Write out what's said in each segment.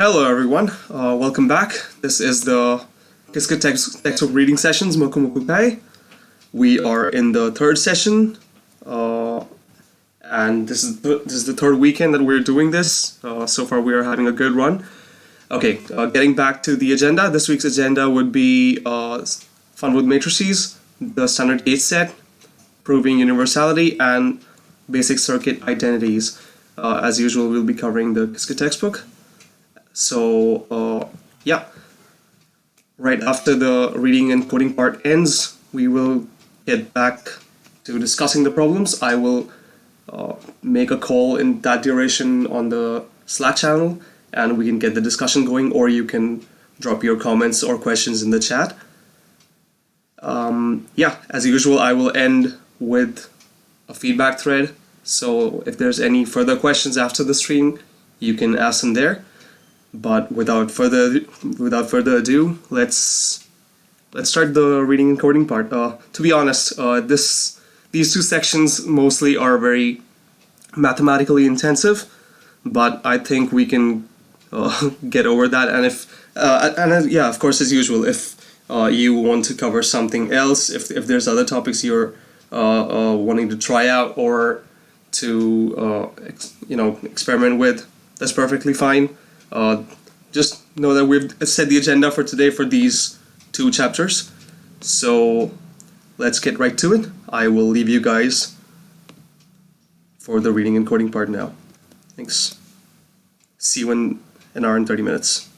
Hello everyone, welcome back. This is the Qiskit textbook reading sessions, Moku We are in the third session, and this is the third weekend that we're doing this. So far we are having a good run. Okay, getting back to the agenda. This week's agenda would be fun with matrices, the standard gauge set, proving universality, and basic circuit identities. As usual, we'll be covering the Qiskit textbook. So, yeah, right after the reading and coding part ends, we will get back to discussing the problems. I will make a call in that duration on the Slack channel, and we can get the discussion going, or you can drop your comments or questions in the chat. Yeah, as usual, I will end with a feedback thread. So if there's any further questions after the stream, you can ask them there. But without further ado, let's start the reading and coding part. To be honest, these two sections mostly are very mathematically intensive, but I think we can get over that. And yeah, of course, as usual, if you want to cover something else, if there's other topics you're wanting to try out or to experiment with, that's perfectly fine. Just know that we've set the agenda for today for these two chapters. So let's get right to it. I will leave you guys for the reading and coding part now. Thanks. See you in an hour and 30 minutes.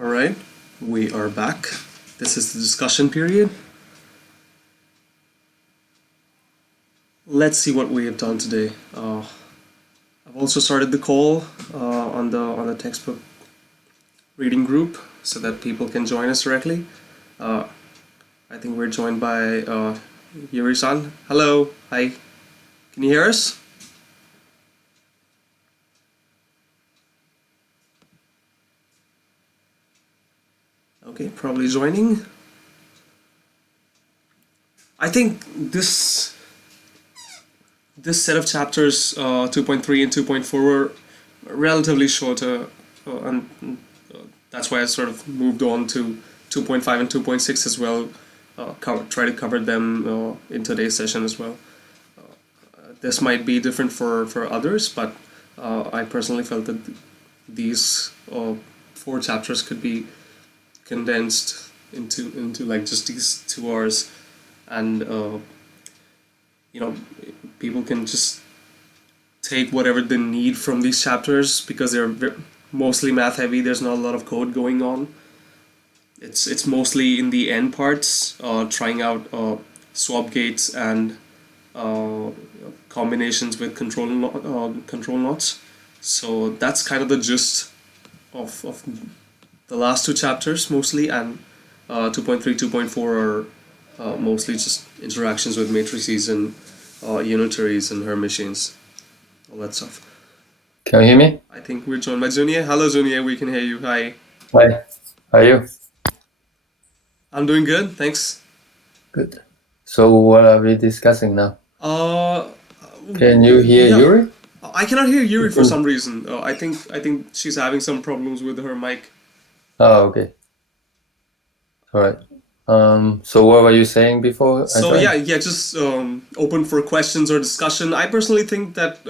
All right, we are back. This is the discussion period. Let's see what we have done today. I've also started the call on the textbook reading group so that people can join us directly. I think we're joined by Yuri-san. Hello, hi. Can you hear us? Okay, probably joining. I think this set of chapters 2.3 and 2.4 were relatively shorter, and that's why I sort of moved on to 2.5 and 2.6 as well. Try to cover them in today's session as well. This might be different for others, but I personally felt that these 4 chapters could be condensed into like just these 2 hours, and people can just take whatever they need from these chapters because they're mostly math heavy. There's not a lot of code going on. It's mostly in the end parts, trying out swap gates and combinations with control knots. So that's kind of the gist of the last 2 chapters mostly, and 2.3, 2.4 are mostly just interactions with matrices and unitaries and Hermitians, all that stuff. Can you hear me? I think we're joined by Junye. Hello, Junye. We can hear you. Hi. Hi. How are you? I'm doing good, thanks. Good. So what are we discussing now? Can you hear yeah. Yuri? I cannot hear Yuri for some reason. I think she's having some problems with her mic. Oh, okay. All right. So what were you saying before? So just open for questions or discussion. I personally think that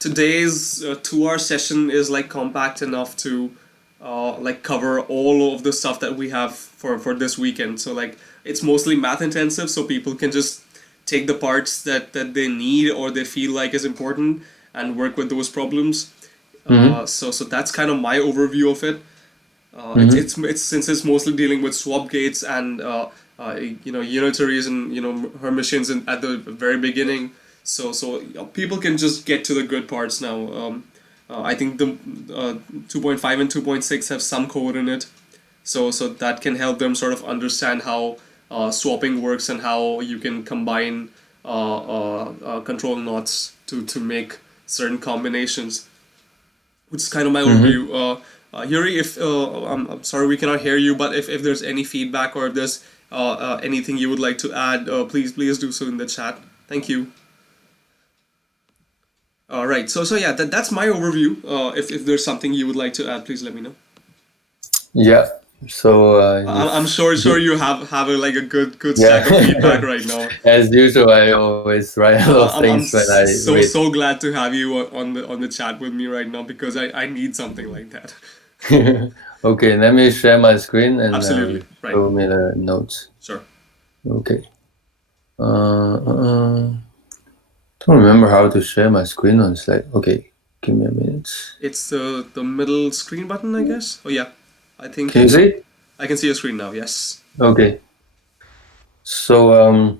today's 2-hour session is like compact enough to like cover all of the stuff that we have for this weekend. So like it's mostly math intensive, so people can just take the parts that they need or they feel like is important and work with those problems. So that's kind of my overview of it. It's since it's mostly dealing with swap gates and unitaries and Hermitians at the very beginning. So people can just get to the good parts now. I think the 2.5 and 2.6 have some code in it, so that can help them sort of understand how swapping works and how you can combine control knots to make certain combinations, which is kind of my overview. Yuri, if I'm sorry we cannot hear you, but if there's any feedback or if there's anything you would like to add, please do so in the chat. Thank you. All right, so yeah, that's my overview. If there's something you would like to add, please let me know. Yeah. So I'm sure you have a good stack of feedback right now. As usual, I always write a lot of things when I read. So glad to have you on the chat with me right now because I need something like that. Okay, let me share my screen and absolutely show me the notes. Sure. Okay. Don't remember how to share my screen on Slack. Okay, give me a minute. It's the middle screen button, I guess. Oh yeah, I think. Can you see? I can see your screen now. Yes. Okay. So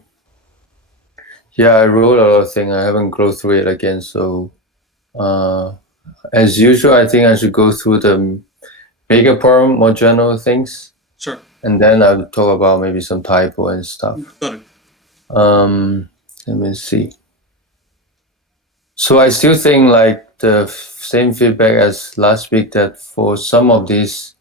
yeah, I wrote a lot of things. I haven't gone through it again. So as usual, I think I should go through the bigger problem, more general things. Sure. And then I'll talk about maybe some typo and stuff. Got it. Let me see. So I still think like the same feedback as last week that for some of these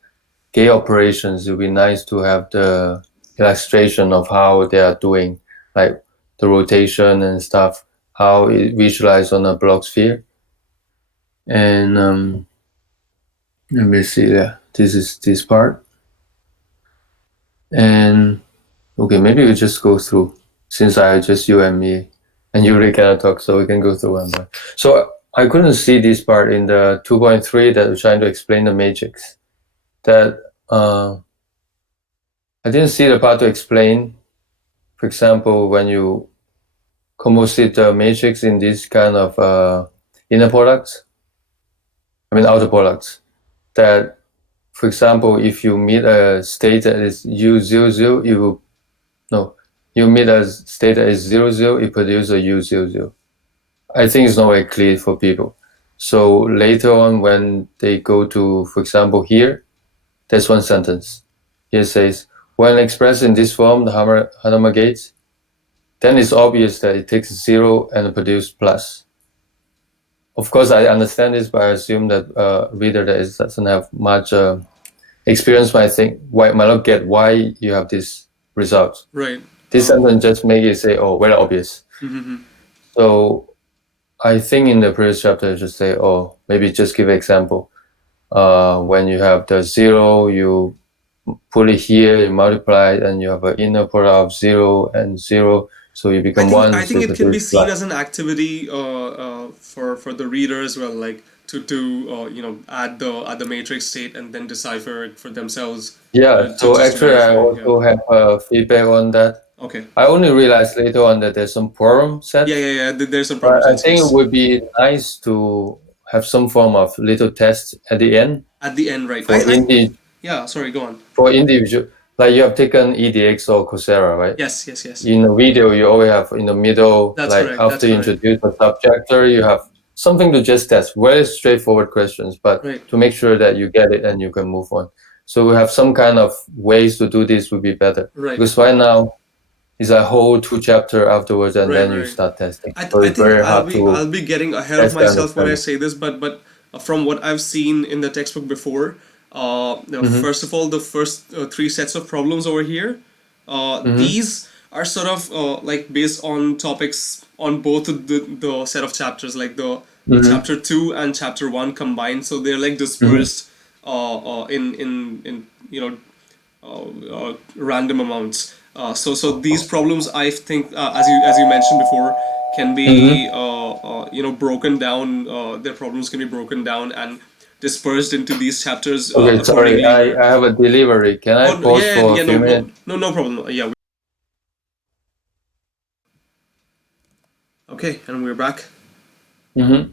gate operations, it would be nice to have the illustration of how they are doing, like the rotation and stuff, how it visualized on a block sphere. And let me see, yeah, this is this part. And okay, maybe we just go through, since I just you and me, and you really cannot talk, so we can go through one by. So I couldn't see this part in the 2.3 that we're trying to explain the matrix. That I didn't see the part to explain, for example, when you composite the matrix in this kind of inner products, I mean outer products, that for example, if you meet a state that is U00, you meet a state that is 00, it produces a U00. I think it's not very clear for people. So later on, when they go to, for example, here, there's one sentence. Here it says, when expressed in this form, the Hadamard gates, then it's obvious that it takes 0 and produces plus. Of course, I understand this, but I assume that reader that doesn't have much experience might not get why you have this result. Right. This sentence just make it say, oh, very obvious. Mm-hmm. So I think in the previous chapter, just say, oh, maybe just give an example. When you have the 0, you put it here, you multiply it, and you have an inner product of 0 and 0. So you become 1. I think so it can be seen as an activity for the reader as well, like to add the matrix state and then decipher it for themselves. Yeah. So actually, I also have feedback on that. Okay. I only realized later on that there's some problem set. Yeah. There's some problem sets. I think it would be nice to have some form of little test at the end. At the end, right? Yeah. Sorry. Go on. For individual. Like you have taken EDX or Coursera, right? Yes. In a video, you always have in the middle, after you introduce the subjector, you have something to just test. Very straightforward questions, but to make sure that you get it and you can move on. So we have some kind of ways to do this would be better. Right. Because right now, it's a whole 2 chapter afterwards, and then you start testing. I think I'll be getting ahead of myself when I say this, but from what I've seen in the textbook before. First of all, the first 3 sets of problems over here, these are sort of like based on topics on both of the set of chapters, like the chapter 2 and chapter 1 combined. So they're like dispersed in random amounts. So these problems, I think, as you mentioned before, can be broken down. Their problems can be broken down and dispersed into these chapters. Okay, sorry, I have a delivery. Can I pause for a few minutes? No problem. Yeah. Okay, and we're back.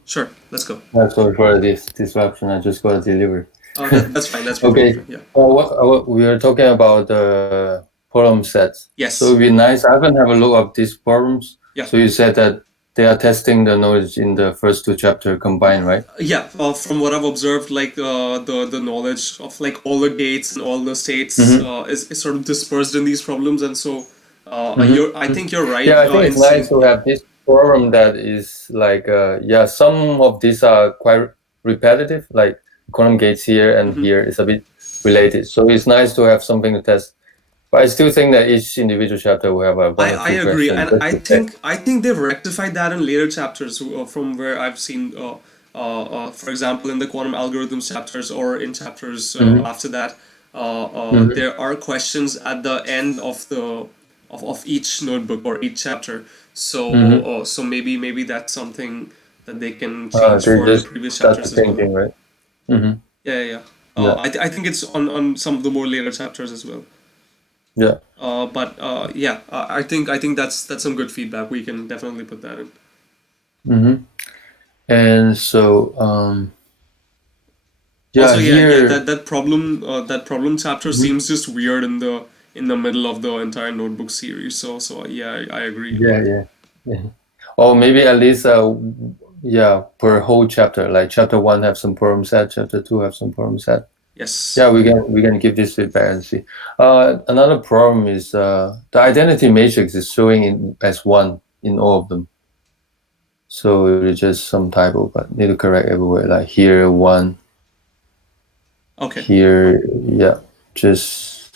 Sure, let's go. Sorry for this disruption. I just got a delivery. That's fine. That's okay. Fine. Yeah. Well, we are talking about the problem sets. Yes. So it'd be nice. I haven't have a look at these problems. Yeah. So you said that they are testing the knowledge in the first 2 chapters combined, right? Yeah. From what I've observed, like the knowledge of like all the gates and all the states is sort of dispersed in these problems, and so I think you're right. Yeah, I think it's nice to have this problem that is like some of these are quite repetitive, like quantum gates here and here is a bit related. So it's nice to have something to test. But I still think that each individual chapter will have a I agree, and I think they've rectified that in later chapters from where I've seen, for example, in the quantum algorithms chapters or in chapters after that, there are questions at the end of each notebook or each chapter. So so maybe that's something that they can change for the previous chapters as well. Right? Yeah. I think it's on some of the more later chapters as well. Yeah. I think that's some good feedback. We can definitely put that in. And so that problem chapter seems just weird in the middle of the entire notebook series. So yeah, I agree. Yeah. Or maybe at least per whole chapter, like chapter 1 have some problem set, chapter 2 have some problem set. Yes. Yeah, we can give this feedback and see. Another problem is the identity matrix is showing as 1 in all of them. So it's just some typo, but need to correct everywhere. Like here 1. Okay. Here, just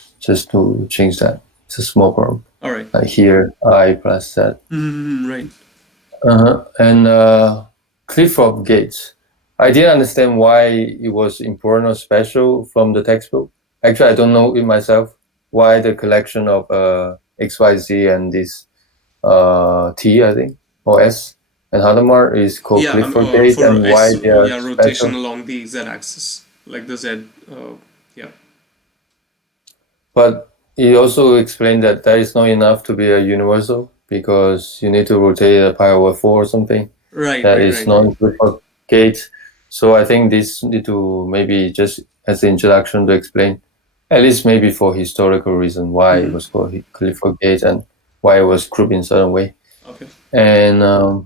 to change that. It's a small problem. All right. Like here I plus that. Right. And Clifford gates. I didn't understand why it was important or special from the textbook. Actually, I don't know it myself why the collection of XYZ and this T, I think, or S and Hadamard is called Clifford gate, and why they are rotation special. along the Z-axis, like the Z. But he also explained that that is not enough to be a universal because you need to rotate a pi over 4 or something. Right. That is non-Clifford gate. So I think this need to maybe just as the introduction to explain, at least maybe for historical reason, why it was called Clifford Gate and why it was grouped in a certain way. Okay. And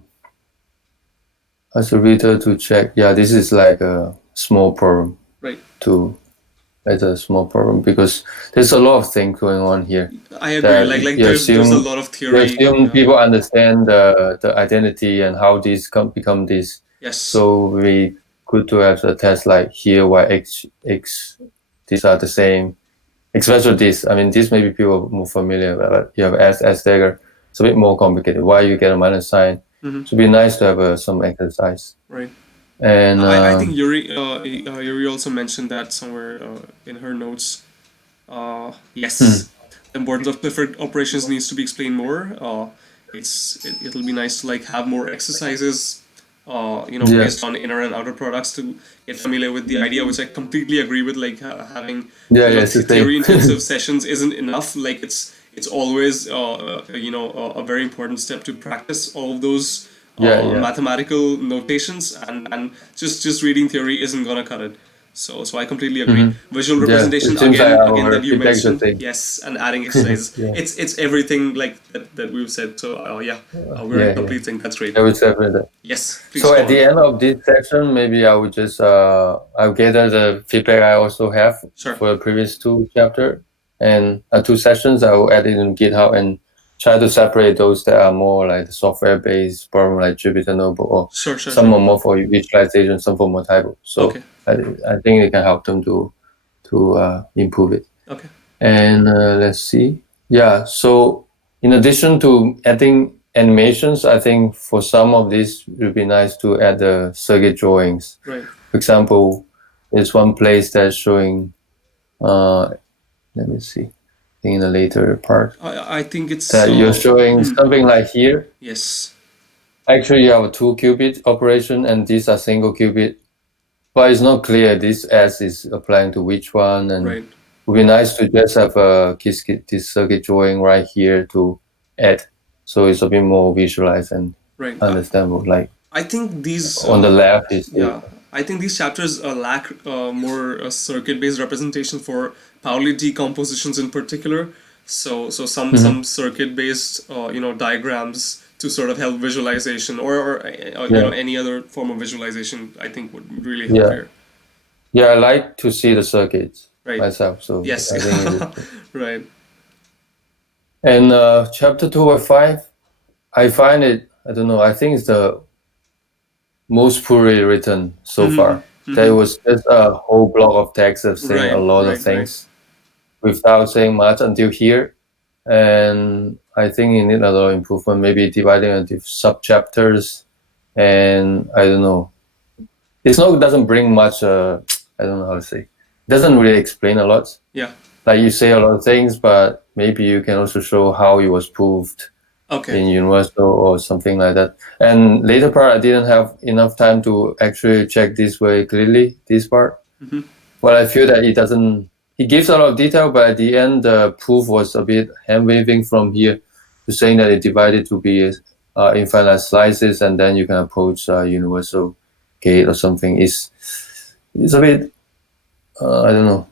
as a reader to check, this is like a small problem. Right. As a small problem because there's a lot of things going on here. I agree. Like there's a lot of theory. You assume people understand the identity and how these become this. Yes. So we good to have a test like here, y, x, these are the same. Especially this. I mean, this maybe people are more familiar, but you have S dagger. It's a bit more complicated. Why you get a minus sign? So it'd be nice to have some exercise. Right. And I think Yuri also mentioned that somewhere in her notes. Yes, the importance of Clifford operations needs to be explained more. It'll be nice to like have more exercises, based on inner and outer products to get familiar with the idea, which I completely agree with. Like having theory-intensive sessions isn't enough. Like it's always a very important step to practice all of those mathematical notations, and just reading theory isn't gonna cut it. So I completely agree. Visual representation again that you mentioned, yes, and adding exercises. It's everything like that we've said. So we're in complete sync. That's great. I would say that. Yes. So at the end of this section, maybe I would just I'll gather the feedback I also have for the previous two chapter and 2 sessions. I will add it in GitHub and try to separate those that are more like the software-based problem, like Jupyter Notebook, or some are more for visualization, some for more typo. So I think it can help them to improve it. Okay. And let's see. Yeah. So in addition to adding animations, I think for some of these it would be nice to add the circuit drawings. Right. For example, there's one place that's showing. Let me see. In the later part, I think it's that you're showing something like here. Yes. Actually, you have a 2-qubit operation, and these are single qubit, but it's not clear this S is applying to which one. And it would be nice to just have a Qiskit, this circuit drawing right here to add, so it's a bit more visualized and understandable. Like I think these on the left is I think these chapters lack more circuit-based representation for Pauli decompositions in particular. So some circuit-based diagrams to sort of help visualization or any other form of visualization, I think would really help here. Yeah, I like to see the circuits myself. So yes, I think right. And chapter 2 or 5, I find it. I don't know. I think it's the most poorly written so far. There was just a whole block of text of saying a lot of things without saying much until here. And I think it needs a lot of improvement, maybe dividing into sub-chapters. And I don't know. It doesn't bring much, I don't know how to say. It doesn't really explain a lot. Yeah. Like you say a lot of things, but maybe you can also show how it was proved. In Universal or something like that. And later part, I didn't have enough time to actually check this way clearly, this part. But I feel that he gives a lot of detail, but at the end, the proof was a bit hand-waving from here to saying that it divided to be infinite slices, and then you can approach universal gate or something. It's a bit, I don't know.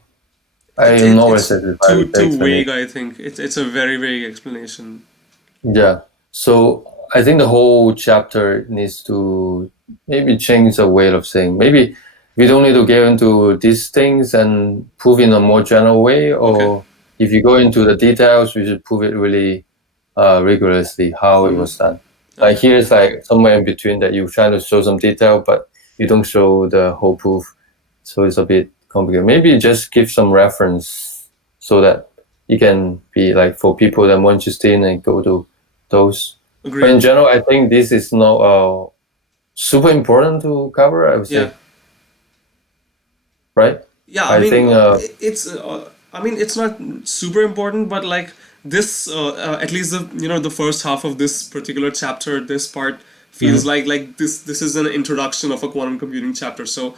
I am not satisfied. Too vague, I think. It's a very vague explanation. Yeah, so I think the whole chapter needs to maybe change the way of saying. Maybe we don't need to get into these things and prove in a more general way, or if you go into the details, we should prove it really rigorously how it was done. Like here's like somewhere in between that you're trying to show some detail, but you don't show the whole proof, so it's a bit complicated. Maybe just give some reference so that it can be like for people that are more interested in and go to those. Agreed. But in general, I think this is not super important to cover, I would say. Right? Yeah, I mean, it's not super important, but like this, at least the first half of this particular chapter, this part feels like this is an introduction of a quantum computing chapter. So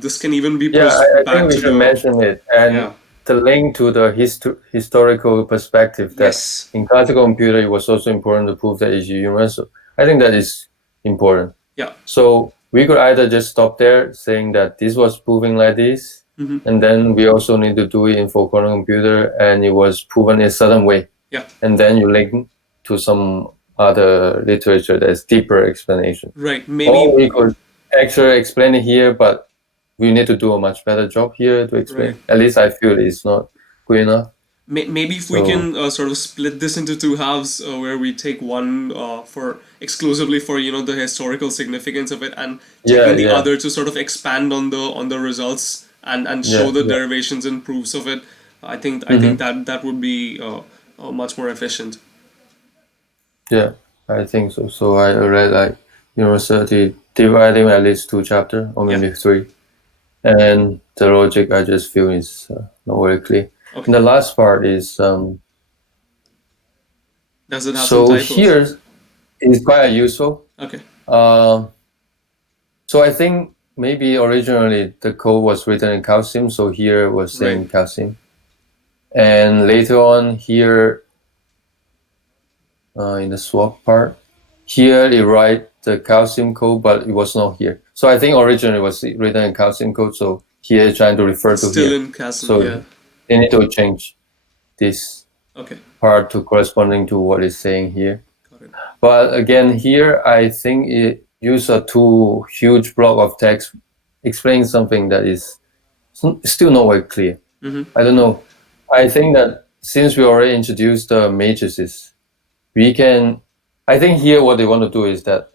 this can even be pushed I back think we should mention it. And the link to the historical perspective that in classical computer it was also important to prove that it's universal. I think that is important. Yeah. So we could either just stop there saying that this was proving like this, And then we also need to do it in four quantum computer, and it was proven in a certain way. Yeah. And then you link to some other literature that's deeper explanation. Right. Or Maybe. we could actually explain it here, but we need to do a much better job here to explain. Right. At least I feel it's not good enough. Maybe if we can sort of split this into two halves, where we take one for exclusively for the historical significance of it, and taking the other to sort of expand on the results and show the derivations and proofs of it. I think that would be much more efficient. Yeah, I think so. So I read like university dividing at least 2 chapters or maybe 3, and the logic I just feel is not very clear. Okay. And the last part is does it have so some typos? Here is quite useful. Okay. So I think maybe originally the code was written in calcium, so here was saying calcium, and later on here in the swap part, here it write the calcium code, but it was not here. So I think originally it was written in calcium code, so here trying to refer to still here. in calcium. So they need to change this part to corresponding to what it's saying here. Got it. But again, here I think it use a too huge block of text explaining something that is still not very clear. I don't know. I think that since we already introduced the matrices, we can. I think here what they want to do is that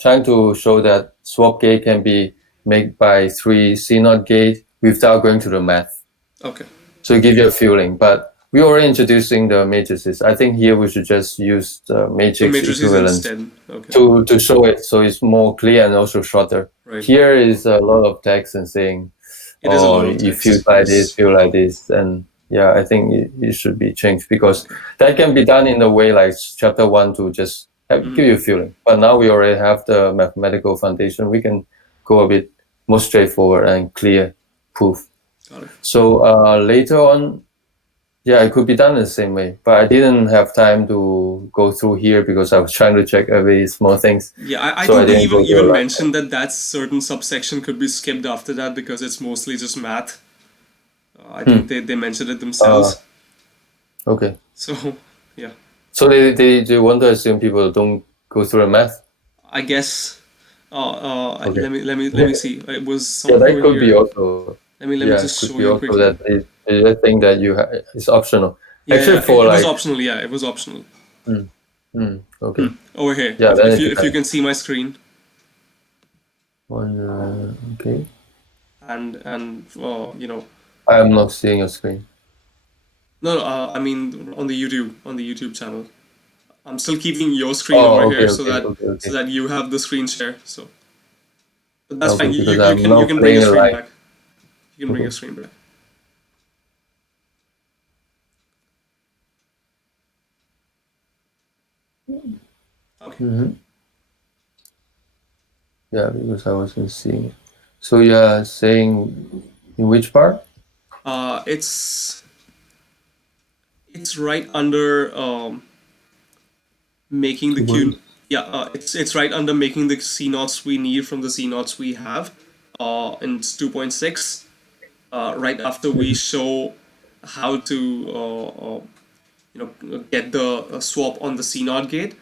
trying to show that swap gate can be made by 3 CNOT gate without going to the math. Okay. So give you a feeling, but we're already introducing the matrices. I think here we should just use the matrix equivalent to show it, so it's more clear and also shorter. Right. Here is a lot of text and saying, you feel like this, and yeah, I think it should be changed because that can be done in a way like chapter 1 to just give you a feeling. But now we already have the mathematical foundation. We can go a bit more straightforward and clear proof. So later on, it could be done in the same way, but I didn't have time to go through here because I was trying to check every small things. Yeah, I think they even mentioned that certain subsection could be skipped after that because it's mostly just math. I think they mentioned it themselves. Okay. So, yeah. So they want to assume people don't go through the math? I guess. Let me see. It was that could be also. Let me just show you quickly. That the thing that it's optional. Actually, it was optional. Yeah, it was optional. Okay. Over here. Yeah. If you can see my screen. Okay. And I am not seeing your screen. No, I mean on the YouTube channel. I'm still keeping your screen over here so that you have the screen share. So, but that's fine. You can bring your screen back. You can bring your screen back. Okay. Yeah, because I wasn't seeing it. So saying in which part? It's right under making the Q. Yeah, it's right under making the CNOTs we need from the CNOTs we have. In 2.6, right after we show how to get the swap on the CNOT gate.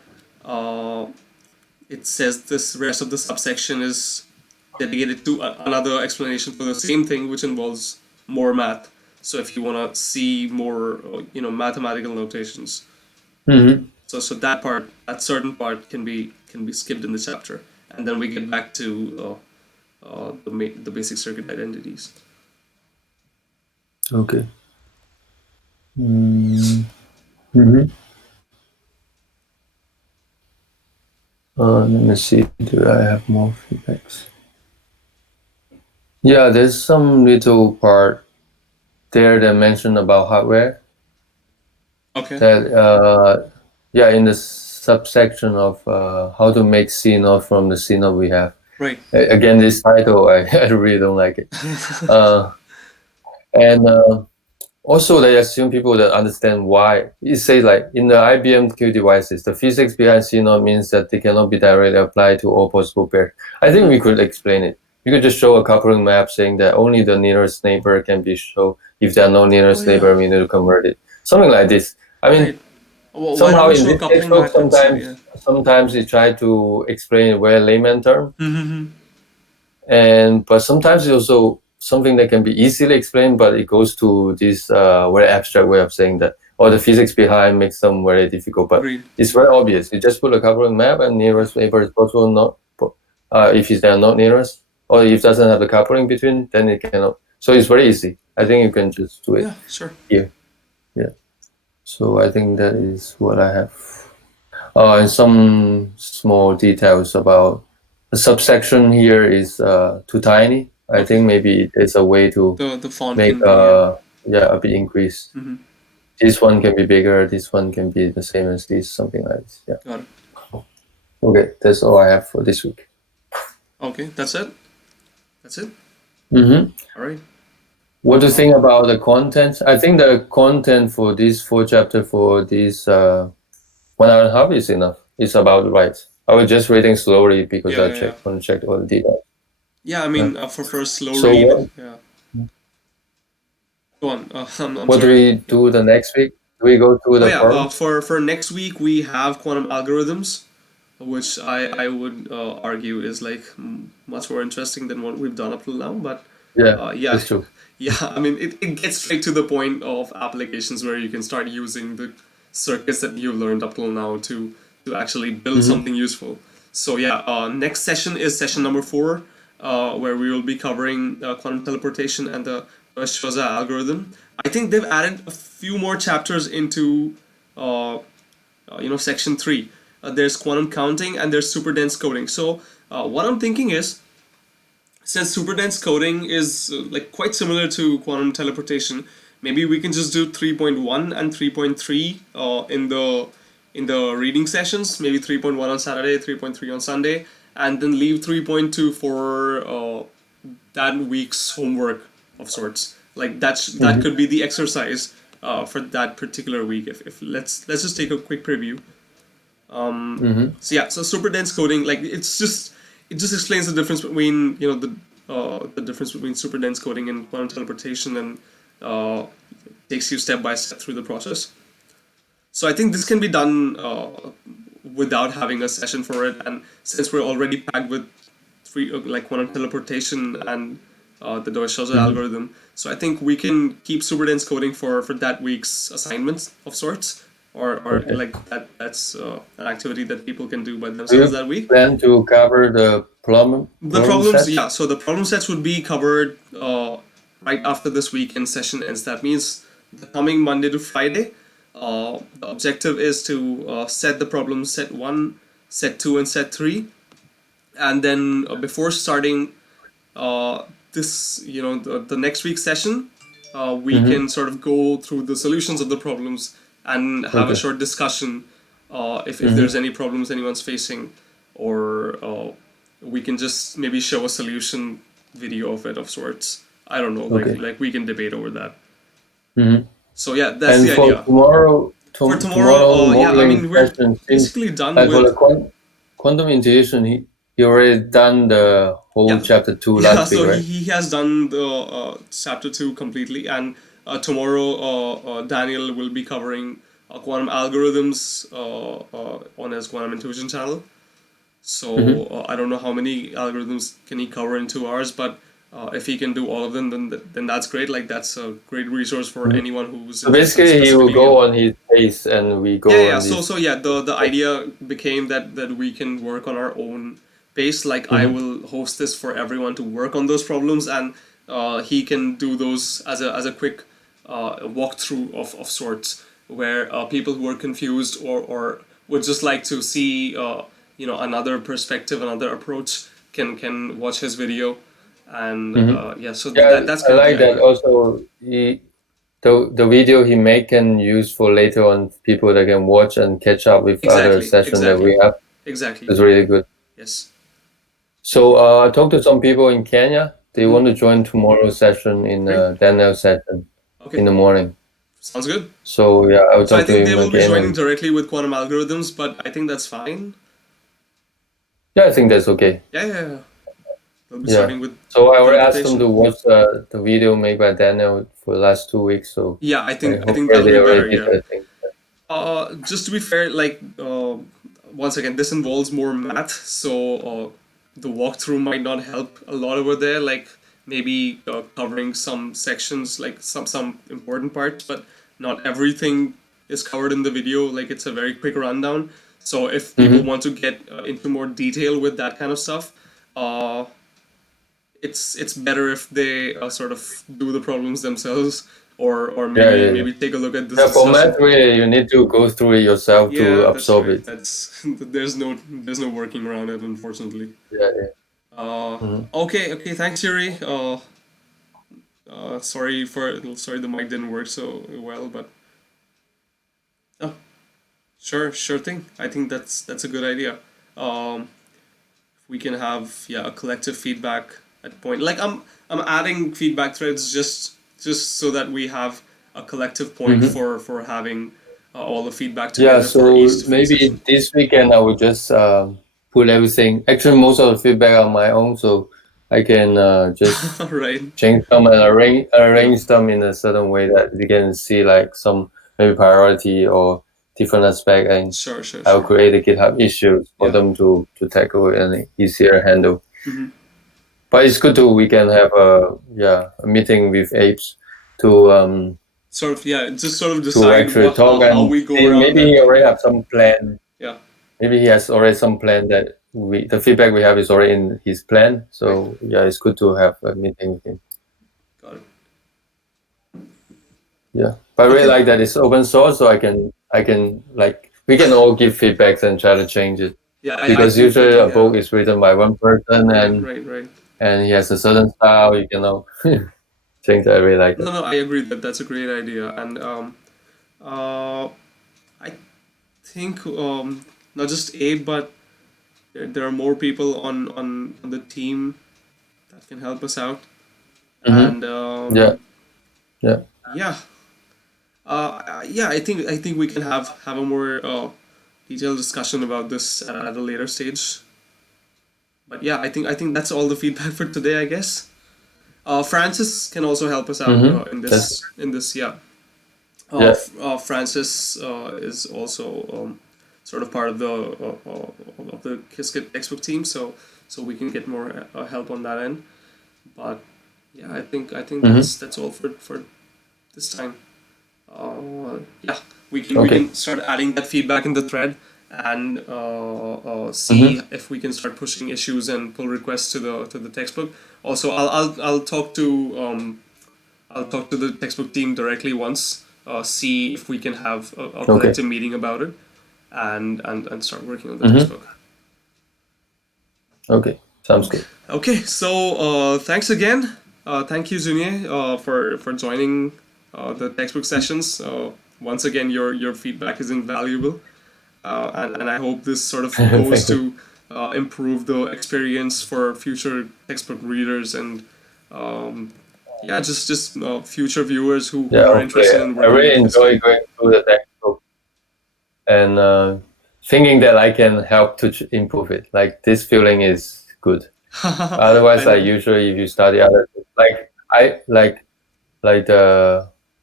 It says this rest of the subsection is dedicated to another explanation for the same thing, which involves more math. So if you want to see more, mathematical notations, so that certain part can be skipped in the chapter, and then we get back to the basic circuit identities. Okay. Let me see. Do I have more feedbacks? Yeah, there's some little part there that mentioned about hardware. Okay. That in the subsection of how to make CNOT from the CNOT we have. Right. Again, this title I really don't like it. And also they assume people that understand why. It says like in the IBM Q devices, the physics behind CNOT means that they cannot be directly applied to all possible pairs. I think we could explain it. You could just show a coupling map saying that only the nearest neighbor can be shown. If there are no nearest neighbor, we need to convert it. Something like this. I mean, Right. Well, why somehow don't we in show a this coupling textbook, map instead? Yeah. sometimes they try to explain a very layman term, Mm-hmm. but sometimes it's also something that can be easily explained, but it goes to this very abstract way of saying that, or the physics behind makes them very difficult. But Agreed. it's very obvious. You just put a coupling map and nearest neighbor is possible not, if they are not nearest, or if it doesn't have the coupling between, then it cannot. So it's very easy. I think you can just do it. Yeah, sure. Here. Yeah. So I think that is what I have. And some small details about the subsection here is too tiny. I think maybe there's a way to The font make can be a bit increase. Mm-hmm. This one can be bigger. This one can be the same as this. Something like this. Yeah. Got it. Okay, that's all I have for this week. Okay, that's it. That's it. Mm-hmm. All right. What do you think about the content? I think the content for this 4 chapter for this 1 hour and a half is enough. It's about right. I was just reading slowly because I want to check all the details. Yeah, I mean, for a slow So read. Yeah. Go on. What do we do the next week? Do we go through the problem? For next week we have quantum algorithms, which I would argue is like much more interesting than what we've done up till now. But yeah, that's true. Yeah, I mean it gets straight to the point of applications where you can start using the circuits that you've learned up till now to actually build something useful. So yeah, next session is session number 4, where we will be covering quantum teleportation and the Schwarzschild algorithm. I think they've added a few more chapters into section 3. There's quantum counting and there's super dense coding. So what I'm thinking is, since super dense coding is like quite similar to quantum teleportation, maybe we can just do 3.1 and 3.3 in the reading sessions. Maybe 3.1 on Saturday, 3.3 on Sunday, and then leave 3.2 for that week's homework of sorts. Like that could be the exercise for that particular week. If let's just take a quick preview. So super dense coding, like it just explains the difference between the difference between super dense coding and quantum teleportation, and takes you step by step through the process. So I think this can be done without having a session for it, and since we're already packed with quantum teleportation and the Schwarzschild algorithm, so I think we can keep super dense coding for that week's assignments of sorts. Or like that's an activity that people can do by themselves that week. Plan to cover the problems sets? Yeah, so the problem sets would be covered right after this weekend session ends. That means the coming Monday to Friday. The objective is to set the problems set 1, set 2, and set 3, and then before starting this the next week's session, we can sort of go through the solutions of the problems and have a short discussion if there's any problems anyone's facing, or we can just maybe show a solution video of it of sorts. I don't know, like we can debate over that. So yeah, that's the idea. For tomorrow, I mean we're basically done with the quantum intuition. He already done the whole chapter 2 last week, right? So he has done the chapter 2 completely, and tomorrow Daniel will be covering quantum algorithms on his quantum intuition channel. So I don't know how many algorithms can he cover in 2 hours, but if he can do all of them, then that's great. Like that's a great resource for anyone who's. So basically, he will go on his pace, and we go. The idea became that we can work on our own pace. Like I will host this for everyone to work on those problems, and he can do those as a quick walkthrough of sorts, where people who are confused or would just like to see another perspective, another approach can watch his video, and that's I like that. Also, the video he make can use for later on people that can watch and catch up with other sessions that we have. Exactly, it's really good. Yes. So I talked to some people in Kenya. They want to join tomorrow's session in Daniel's session in the morning. Sounds good. So yeah, I will talk to him again. So I think they will be joining directly with quantum algorithms, but I think that's fine. Yeah, I think that's okay. Yeah. they'll be Yeah. starting with So I the already asked them invitation. to watch the video made by Daniel for the last 2 weeks. So Yeah, I think hopefully that'll they be already better. did Yeah. that thing. Just to be fair, like once again, this involves more math, so the walkthrough might not help a lot over there. Like maybe covering some sections, like some important parts, but not everything is covered in the video. Like it's a very quick rundown. So if people want to get into more detail with that kind of stuff, uh, it's better if they sort of do the problems themselves, or Yeah, maybe yeah, yeah. maybe take a look at this Yeah, for discussion. math, really, you need to go through it yourself to Yeah, that's absorb right. it. That's there's no working around it, unfortunately. Yeah, yeah. Mhm. Okay. Thanks, Yuri. Sorry the mic didn't work so well, but oh, sure thing. I think that's a good idea. Um, we can have a collective feedback at point. Like I'm adding feedback threads just so that we have a collective point Mhm. for having all the feedback Yeah, together for so each different maybe session. this weekend I will just put everything. Actually, most of the feedback on my own, so I can just Right. change them and Yeah. arrange them in a certain way that you can see like some maybe priority or different aspect, and I'll Sure. create a GitHub issues for Yeah. them to tackle and easier handle. hmm But it's good to we can have a meeting with apes to Sort of, yeah, just sort of to decide actually what talk how and we go see, around maybe that he thing. already have some plan. Yeah. Maybe he has already some plan that the feedback we have is already in his plan. Right. So yeah, it's good to have a meeting with him. Got it. Yeah, but I really Okay. like that it's open source, so I can like we can all give feedbacks and try to change it, Yeah, because I usually think a yeah. book is written by one person Right. and he has a certain style. You cannot change. I really like that. No, I agree that that's a great idea, and uh, I think not just Abe, but there are more people on the team that can help us out, Mm-hmm. and Yeah, yeah. yeah, yeah. I think we can have a more detailed discussion about this at a later stage. But yeah, I think that's all the feedback for today, I guess. Francis can also help us out Mm-hmm. in That's this. Yeah. yeah. Francis is also sort of part of the Qiskit textbook team, so we can get more help on that end. But yeah, I think Mm-hmm. that's all for this time. Yeah, we Okay. can start adding that feedback in the thread and see Mm-hmm. if we can start pushing issues and pull requests to the textbook. Also, I'll talk to the textbook team directly once, see if we can have a Okay. collective meeting about it, and start working on the Mm-hmm. textbook. Okay. Sounds Okay, good. okay. So thanks again. Thank you, Junye, for joining the textbook sessions. Once again, your feedback is invaluable, and I hope this sort of goes Thank you. to improve the experience for future textbook readers and yeah, just future viewers who Yeah, are hopefully. interested in I working really with enjoy Qiskit. going through the textbook and thinking that I can help to improve it. Like this feeling is good. I Otherwise, like know. usually if you study other like I like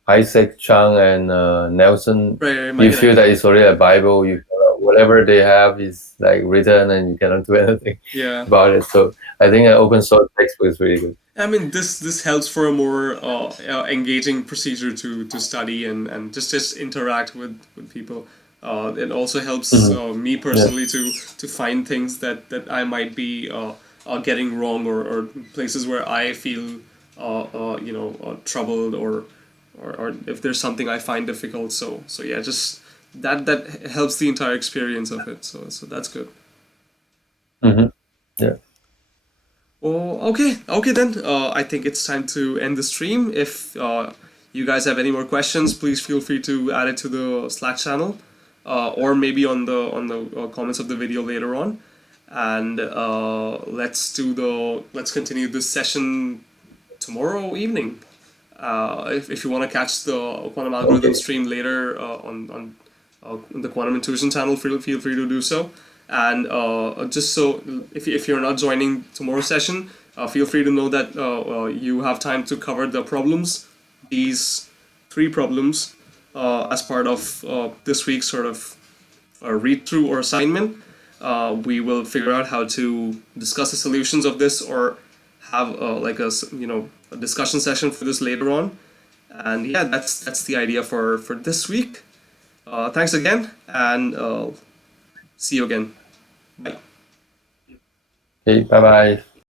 Isaac Chung and Nelson, Right, Mike you and I feel can. that it's already a Bible. You whatever they have is like written, and you cannot do anything Yeah. about it. So I think an open source textbook is really good. I mean, this helps for a more engaging procedure to study and just interact with people. It also helps Hmm. me Yeah. personally to find things that I might be getting wrong or places where I feel troubled or if there's something I find difficult. So yeah, just that helps the entire experience of it. So that's good. Hmm. Yeah. Oh, okay then. I think it's time to end the stream. If you guys have any more questions, please feel free to add it to the Slack channel, or maybe on the comments of the video later on. And let's continue this session tomorrow evening. If you want to catch the quantum algorithm Okay. stream later on the quantum intuition channel, feel free to do so. And just so if you're not joining tomorrow's session, feel free to know that you have time to cover the problems, these 3 problems, as part of this week's sort of read through or assignment. We will figure out how to discuss the solutions of this, or have like a a discussion session for this later on. And yeah, that's the idea for this week. Thanks again, and see you again. Bye. Okay, bye bye.